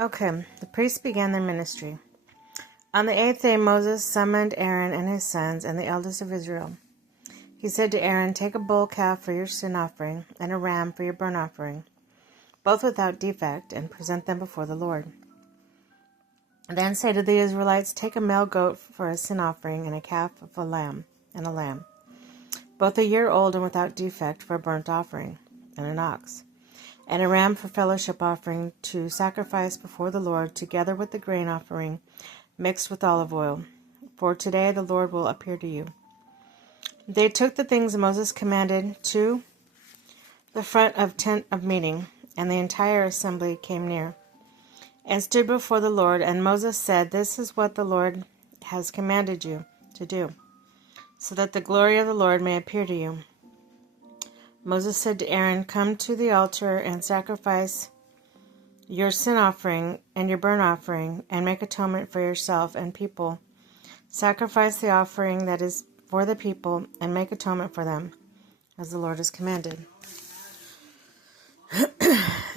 Okay, the priests began their ministry. On the 8th day, Moses summoned Aaron and his sons and the elders of Israel. He said to Aaron, "Take a bull calf for your sin offering and a ram for your burnt offering, both without defect, and present them before the Lord. Then say to the Israelites, take a male goat for a sin offering and a calf of a lamb, both a year old and without defect for a burnt offering, and an ox, and a ram for fellowship offering to sacrifice before the Lord, together with the grain offering mixed with olive oil. For today the Lord will appear to you." They took the things Moses commanded to the front of tent of meeting, and the entire assembly came near and stood before the Lord. And Moses said, "This is what the Lord has commanded you to do, so that the glory of the Lord may appear to you." Moses said to Aaron, "Come to the altar and sacrifice your sin offering and your burnt offering, and make atonement for yourself and people. Sacrifice the offering that is for the people, and make atonement for them, as the Lord has commanded."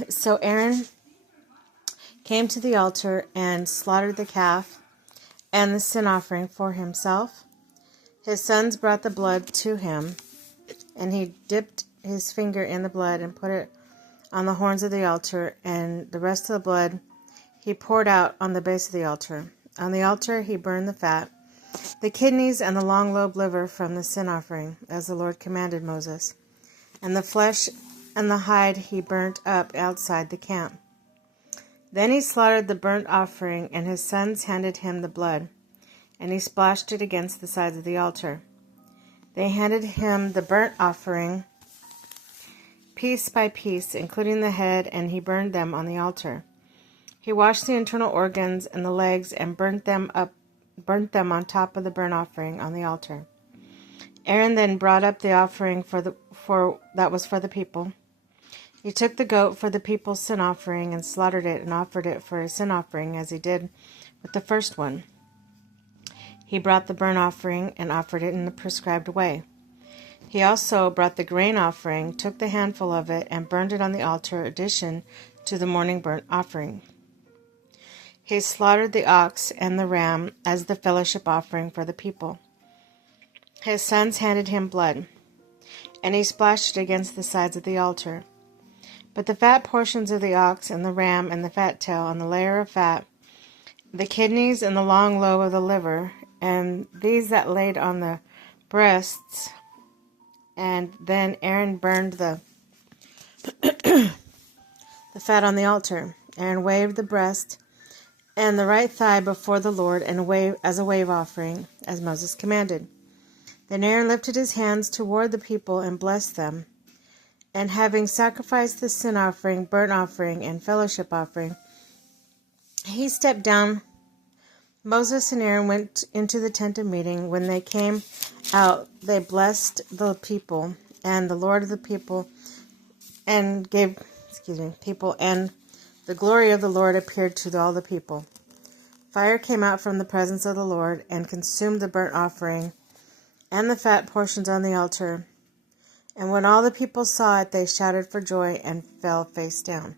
So Aaron came to the altar and slaughtered the calf and the sin offering for himself. His sons brought the blood to him, and he dipped his finger in the blood and put it on the horns of the altar, and the rest of the blood he poured out on the base of the altar. On the altar he burned the fat, the kidneys, and the long lobe liver from the sin offering, as the Lord commanded Moses. And the flesh and the hide he burnt up outside the camp. Then he slaughtered the burnt offering, and his sons handed him the blood, and he splashed it against the sides of the altar. They handed him the burnt offering, piece by piece, including the head, and he burned them on the altar. He washed the internal organs and the legs and burnt them on top of the burnt offering on the altar. Aaron then brought up the offering that was for the people. He took the goat for the people's sin offering and slaughtered it and offered it for a sin offering, as he did with the first one. He brought the burnt offering and offered it in the prescribed way. He also brought the grain offering, took the handful of it, and burned it on the altar in addition to the morning burnt offering. He slaughtered the ox and the ram as the fellowship offering for the people. His sons handed him blood, and he splashed it against the sides of the altar. But the fat portions of the ox and the ram and the fat tail and the layer of fat, the kidneys and the long lobe of the liver, and these that laid on the breasts, and then Aaron burned the fat on the altar. Aaron waved the breast and the right thigh before the Lord and wave as a wave offering, as Moses commanded. Then Aaron lifted his hands toward the people and blessed them. And having sacrificed the sin offering, burnt offering, and fellowship offering, he stepped down. Moses and Aaron went into the tent of meeting. When they came out, they blessed the people and the Lord of the people, and the glory of the Lord appeared to all the people. Fire came out from the presence of the Lord and consumed the burnt offering and the fat portions on the altar. And when all the people saw it, they shouted for joy and fell face down.